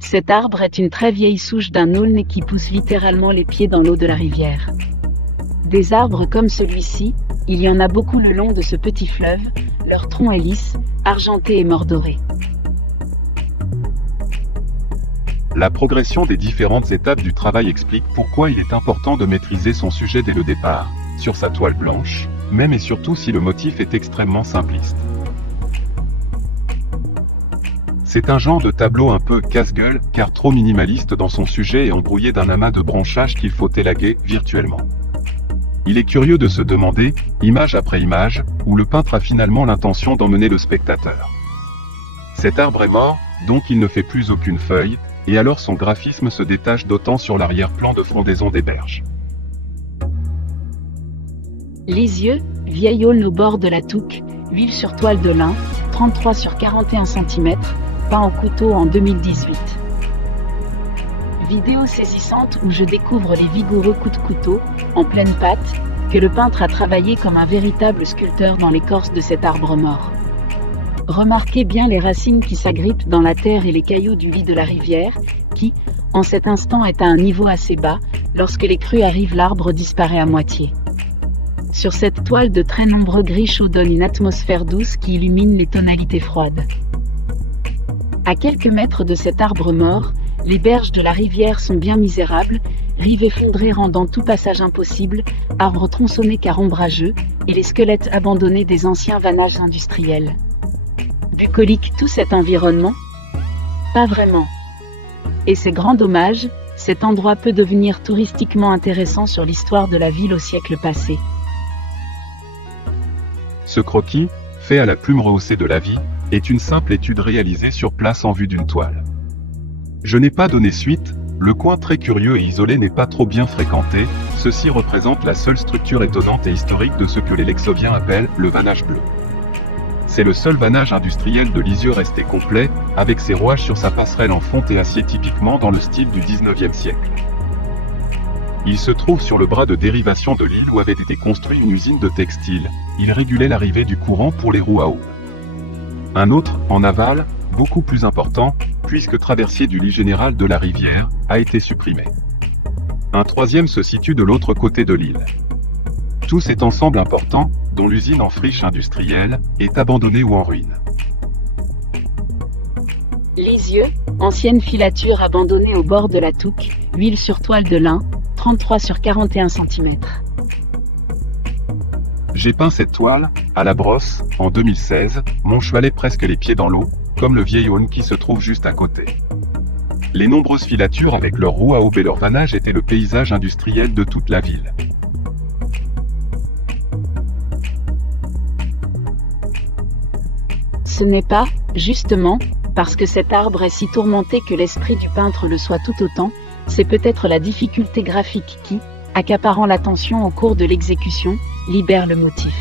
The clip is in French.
Cet arbre est une très vieille souche d'un aulne qui pousse littéralement les pieds dans l'eau de la rivière. Des arbres comme celui-ci, il y en a beaucoup le long de ce petit fleuve, leur tronc est lisse, argenté et mordoré. La progression des différentes étapes du travail explique pourquoi il est important de maîtriser son sujet dès le départ, sur sa toile blanche, même et surtout si le motif est extrêmement simpliste. C'est un genre de tableau un peu casse-gueule, car trop minimaliste dans son sujet et embrouillé d'un amas de branchages qu'il faut élaguer virtuellement. Il est curieux de se demander, image après image, où le peintre a finalement l'intention d'emmener le spectateur. Cet arbre est mort, donc il ne fait plus aucune feuille, et alors son graphisme se détache d'autant sur l'arrière-plan de frondaison des berges. Lisieux, vieil aulne au bord de la Touques, huile sur toile de lin, 33 sur 41 cm, peint au couteau en 2018. Vidéo saisissante où je découvre les vigoureux coups de couteau, en pleine patte, que le peintre a travaillé comme un véritable sculpteur dans l'écorce de cet arbre mort. Remarquez bien les racines qui s'agrippent dans la terre et les cailloux du lit de la rivière, qui, en cet instant est à un niveau assez bas, lorsque les crues arrivent l'arbre disparaît à moitié. Sur cette toile de très nombreux gris chauds donne une atmosphère douce qui illumine les tonalités froides. À quelques mètres de cet arbre mort, les berges de la rivière sont bien misérables, rives effondrées rendant tout passage impossible, arbres tronçonnés car ombrageux, et les squelettes abandonnés des anciens vanages industriels. Bucolique tout cet environnement? Pas vraiment. Et c'est grand dommage, cet endroit peut devenir touristiquement intéressant sur l'histoire de la ville au siècle passé. Ce croquis, fait à la plume rehaussée de la vie, est une simple étude réalisée sur place en vue d'une toile. Je n'ai pas donné suite, le coin très curieux et isolé n'est pas trop bien fréquenté, ceci représente la seule structure étonnante et historique de ce que les Lexoviens appellent le vanage bleu. C'est le seul vanage industriel de Lisieux resté complet, avec ses rouages sur sa passerelle en fonte et acier typiquement dans le style du 19e siècle. Il se trouve sur le bras de dérivation de l'île où avait été construite une usine de textile, il régulait l'arrivée du courant pour les roues à eau. Un autre, en aval, beaucoup plus important, puisque traversier du lit général de la rivière, a été supprimé. Un troisième se situe de l'autre côté de l'île. Tout cet ensemble important, dont l'usine en friche industrielle, est abandonné ou en ruine. Lisieux, ancienne filature abandonnée au bord de la Touques, huile sur toile de lin, 33 sur 41 cm. J'ai peint cette toile, à la brosse, en 2016, mon cheval est presque les pieds dans l'eau, comme le vieil aulne qui se trouve juste à côté. Les nombreuses filatures avec leurs roues à aube et leur vanage étaient le paysage industriel de toute la ville. Ce n'est pas, justement, parce que cet arbre est si tourmenté que l'esprit du peintre le soit tout autant, c'est peut-être la difficulté graphique qui, accaparant l'attention au cours de l'exécution, libère le motif.